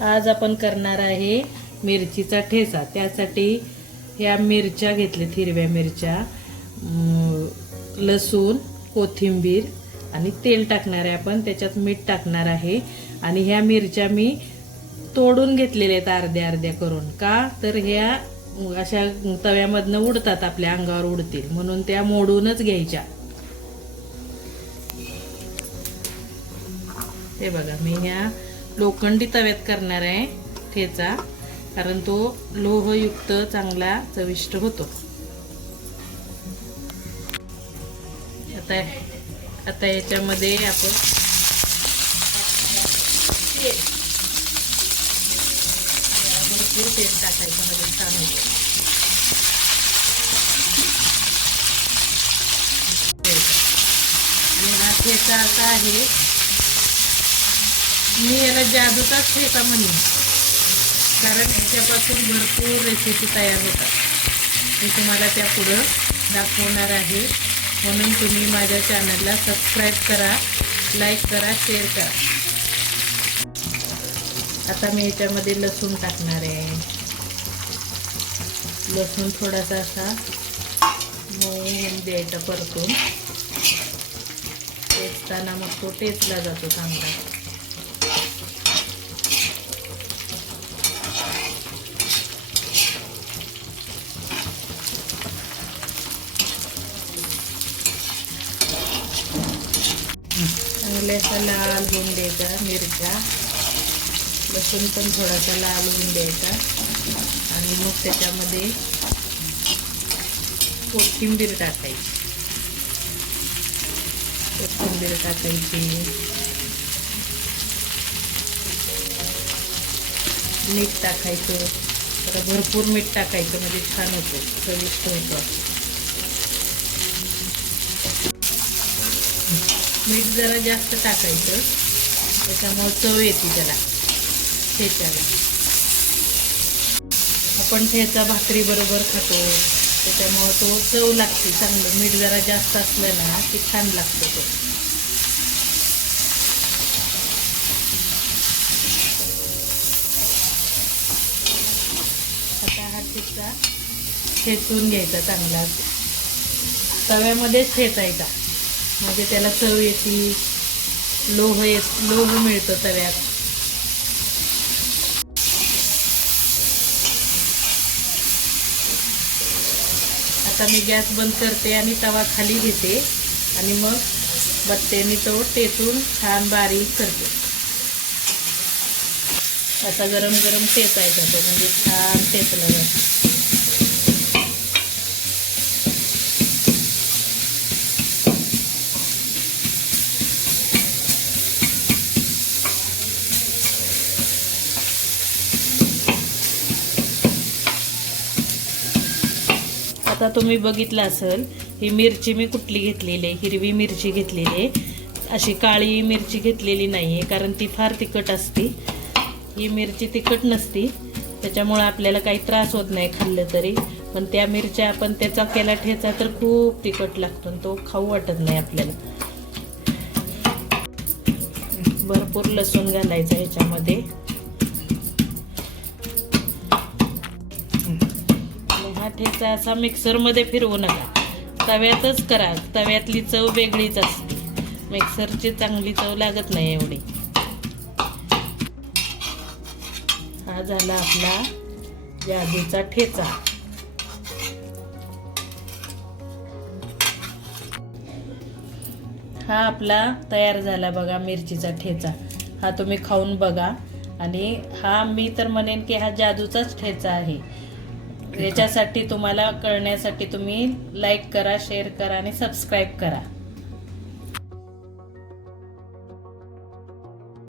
आज आपण करणार आहे मिरचीचा ठेचा. त्यासाठी ह्या मिरच्या घेतल्यात हिरव्या मिरच्या लसूण कोथिंबीर आणि तेल टाकणार आहे आपण. त्याच्यात मीठ टाकणार आहे. आणि ह्या मिरच्या मी तोडून घेतलेल्या आहेत अर्ध्या अर्ध्या करून. का? तर ह्या अशा तव्यामधनं उडतात आपल्या अंगावर उडतील. म्हणून त्या मोडूनच घ्यायच्या. हे बघा मी ह्या लोखंडी तव्यात करणार आहे ठेचा कारण तो लोहयुक्त चांगला चविष्ट होतो. आता आता याच्यामध्ये आपण भरपूर तेल टाकायचं मध्ये छान होतं आणि हा ठेचा असा आहे मी याला जादूचाच ठेचा म्हणेन कारण याच्यापासून भरपूर रेसिपी तयार होतात. मी तुम्हाला त्या पुढं दाखवणार आहे. म्हणून तुम्ही माझ्या चॅनलला सबस्क्राईब करा लाईक करा शेअर करा. आता मी याच्यामध्ये लसूण टाकणार आहे. लसूण थोडासा असा मऊ द्यायचा परतून. टेचताना मग तो टेचला जातो चांगला. थोड्यासा लाल होऊन द्यायचा मिरच्या. लसूण पण थोडासा लाल होऊन द्यायचा आणि मग त्याच्यामध्ये कोथिंबीर टाकायची. कोथिंबीर टाकायची. मीठ टाकायचं. तर भरपूर मीठ टाकायचं म्हणजे छान होतं. चविष्ट होतं. मीठ जरा जास्त टाकायचं. त्याच्यामुळे चव येते त्याला. ठेच्याला. आपण ठेचा भाकरी बरोबर खातो. त्याच्यामुळं तो चव लागते चांगलं. मीठ जरा जास्त असलं ना की छान लागतो तो. आता हा ठेचा ठेचून घ्यायचा चांगला. तव्यामध्येच ठेचायचा. म्हणजे त्याला चव येते लोह येत लोह मिळतं तव्यात. आता मी गॅस बंद करते आणि तवा खाली घेते आणि मग बत्त्याने तो टेचून छान बारीक करते. असा गरम गरम टेचायचा तो म्हणजे छान टेचला जातो. आता तुम्ही बघितलं असेल ही मिरची मी कुठली घेतलेली आहे? हिरवी मिरची घेतलेली आहे. अशी काळी मिरची घेतलेली नाही आहे कारण ती फार तिखट असते. ही मिरची तिखट नसती. त्याच्यामुळं आपल्याला काही त्रास होत नाही खाल्लं तरी. पण त्या मिरच्या आपण त्याचा केला ठेचा तर खूप तिखट लागतो आणि तो खाऊ वाटत नाही आपल्याला. भरपूर लसूण घालायचं ह्याच्यामध्ये. ठेचा असा मिक्सरमध्ये फिरवू नका. तव्यातच करा. तव्यातली चव वेगळीच असते. मिक्सरची चांगली चव लागत नाही एवढी. हा झाला आपला जादूचा ठेचा. हा आपला तयार झाला बघा मिरचीचा ठेचा. हा तुम्ही खाऊन बघा. आणि हा मी तर म्हणेन की हा जादूचाच ठेचा आहे. याच्यासाठी तुम्हाला कळण्यासाठी तुम्ही लाईक करा शेअर करा आणि सबस्क्राईब करा.